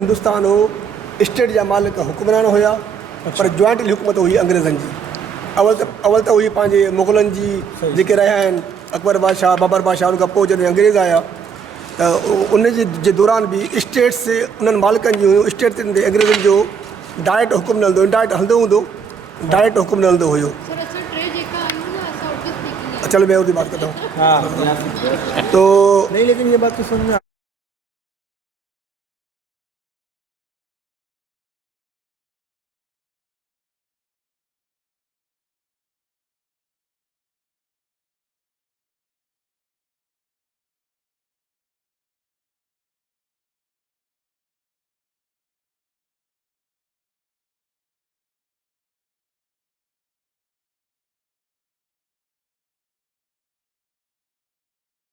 हिंदुस्तान हो स्टेट जा मालिक हुक्मरान हुया। पर जॉइंटली हुकूमत हुई अंग्रेज़नि जी। अवल त हुई पंहिंजे मुग़लनि जी जेके रहिया आहिनि, अकबर बादशाह, बाबर बादशाह। उन खां पोइ जॾहिं अंग्रेज़ आया त उन जे दौरान बि स्टेट्स उन्हनि मालिकनि जी हुयूं। स्टेट ते अंग्रेज़नि जो डायरेक्ट हुकुम न हलंदो, इनडायरेक्ट हलंदो हूंदो, डायरेक्ट हुकुम न हलंदो हुयो। चलो मैं उर्दू बात करता हूँ। तो नहीं, लेकिन ये बात तो समझ में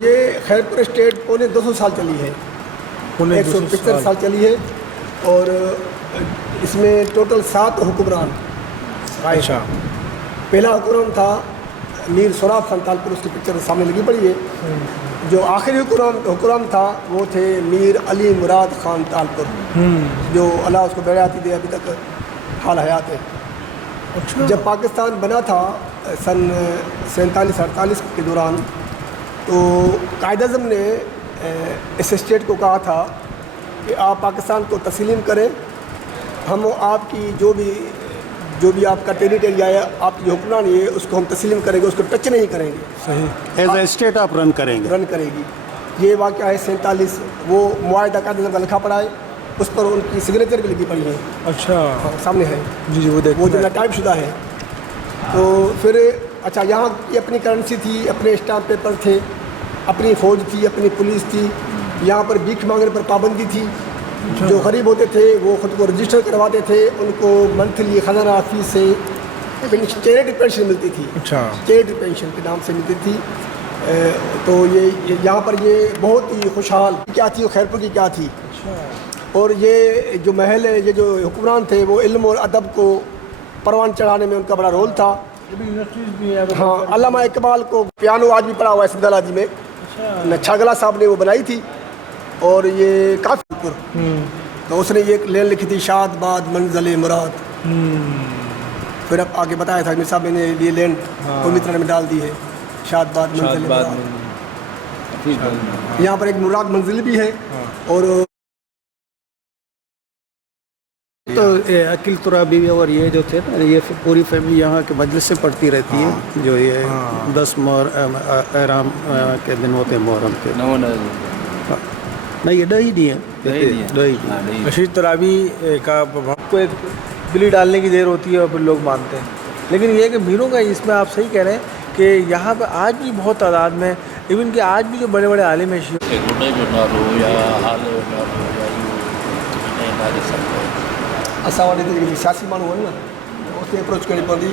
ये खैरपुर स्टेट पौने 200 साल चली है, 165 साल चली है। और इसमें टोटल 7 हुक्मरान। अच्छा। पहला हुक्मरान था मीर सोराब खान तालपुर, उसकी पिक्चर सामने लगी पड़ी है। जो आखिरी हुक्मरान था वो थे मीर अली मुराद खान तालपुर, जो अल्लाह उसको बेहयाती दे, अभी तक हाल हयात है। अच्छा। जब पाकिस्तान बना था सन 47-48 के दौरान, तो कायद-ए-आज़म ने इस स्टेट को कहा था कि आप पाकिस्तान को तस्लीम करें, हम आपकी जो भी आपका टेरिटरी है, आपकी हुक्मरानी है, उसको हम तस्लीम करेंगे, उसको टच नहीं करेंगे। सही। एज ए स्टेट आप रन करेंगे। रन करेगी। ये वाक़या है 47। वो मुआहदा कायद-ए-आज़म का लिखा पड़ा है, उस पर उनकी सिग्नेचर भी लगी पड़ी है। अच्छा। हाँ, सामने है जी जी, वो देखो, वो जो टाइप शुदा है। तो फिर अच्छा, यहाँ की अपनी करेंसी थी, अपने स्टाम्प पेपर थे, अपनी फ़ौज थी, अपनी पुलिस थी। यहाँ पर भीख मांगने पर पाबंदी थी। जो गरीब होते थे वो ख़ुद को रजिस्टर करवाते थे, उनको मंथली खजाना ऑफिस से चैरिटी पेंशन मिलती थी। अच्छा। चैरिटी पेंशन के नाम से मिलती थी। तो ये यहाँ पर ये बहुत ही खुशहाल क्या थी, खैरपुर की क्या थी। और ये जो महल है, ये जो हुक्मरान थे, वो इल्म और अदब को परवान चढ़ाने में उनका बड़ा रोल था। हाँ, अल्लामा इकबाल को पियानो आज भी पड़ा हुआ है सिंधालाजी में। छागला साहब ने वो बनाई थी। और ये काफ़ी तो उसने ये लेन लिखी थी, शाद बाद मंज़िल मुराद। फिर अब आगे बताया था मिर्ज़ा साहब ने ये लेन मित्रा में डाल दी है, शाद बाद मंज़िल मुराद। यहाँ पर एक मुराद मंजिल भी है। और तो अकील तुराबी और ये जो थे ना, ये पूरी फैमिली यहाँ के मजलिस से पढ़ती रहती है। जो ये 10 एहराम के दिन होते हैं, मुहर्रम के। नहीं, ये दही दी है, दही। रशीद तरावी का को एक बिल्ली डालने की देर होती है और फिर लोग मानते हैं। लेकिन ये कि भीड़ों का, इसमें आप सही कह रहे हैं कि यहाँ पे आज भी बहुत तादाद में, इवन कि आज भी जो बड़े बड़े आलिम हैं असां वटि जेके सियासी माण्हू आहिनि न, उते अप्रोच करणी पवंदी।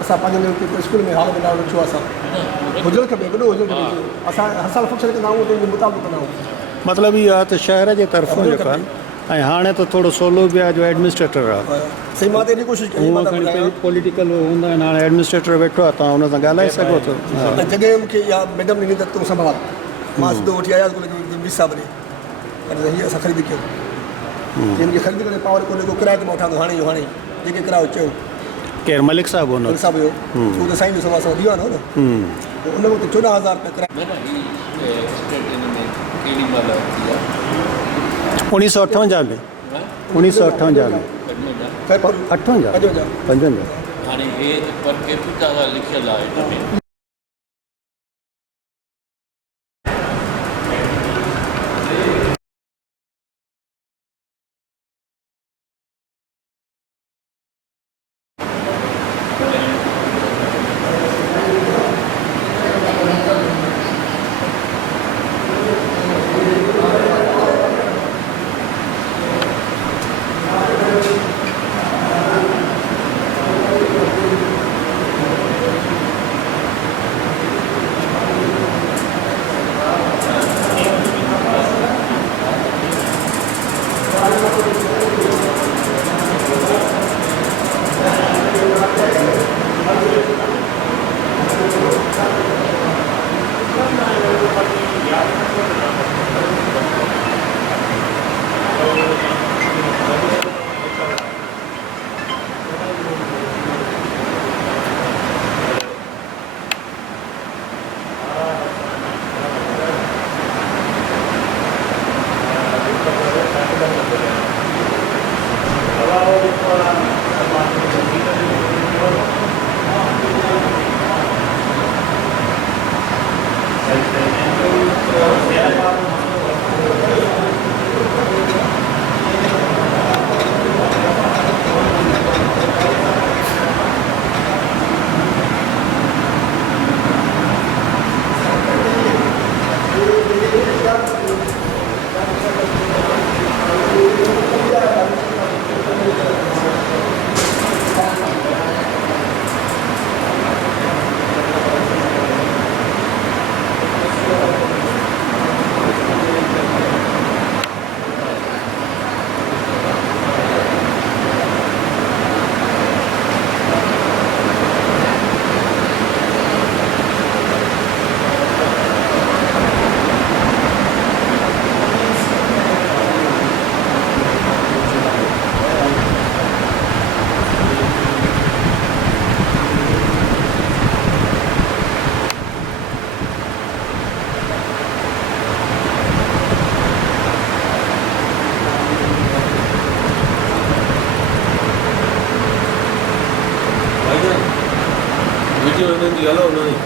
असां पंहिंजे हुते स्कूल में हाल कंदा आहियूं, छो असां हुजणु खपे, वॾो हुजणु खपे। असां हर साल फंक्शन कंदा आहियूं, उते मुताबिक़ कंदा आहियूं। मतिलबु इहो आहे त शहर जे तरफ़ां जेको आहे, ऐं हाणे त थोरो सोलो बि आहे जो एडमिनिस्ट्रेटर आहे। सही, मां त एॾी कोशिशि कई। हूअं खणी पॉलिटिकल हूंदा आहिनि, हाणे एडमिनिस्ट्रेटर वेठो आहे, तव्हां हुन सां ॻाल्हाए सघो था। जॻहि मूंखे इहा मैडम ॾिनी त तूं संभाल, मां सिधो वठी आयासीं मिस साहिब ॾे। पर हीअ असां ख़रीदी कयो, जंहिंखे ख़रीदी करे पावर कोन्हे को किराए ते मां वठां थो। हाणे जेके किरायो चयो केरु मलिक साहिबु हुन मलिक साहिब हुयो, छो त साईं जो सवा सौ दीवान हो न, उन वक़्तु 14,000 रुपया किरायो। 1958 में 1958 में 58 हाणे हे पर कैपिटा लिखियलु आहे हिन में।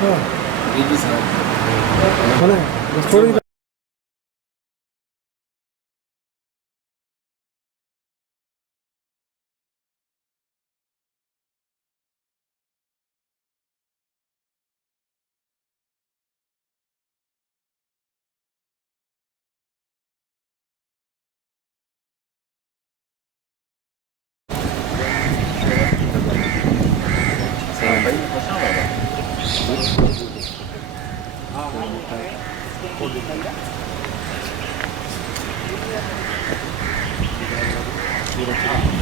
ये जी साहब है ना, थोड़ी सूरत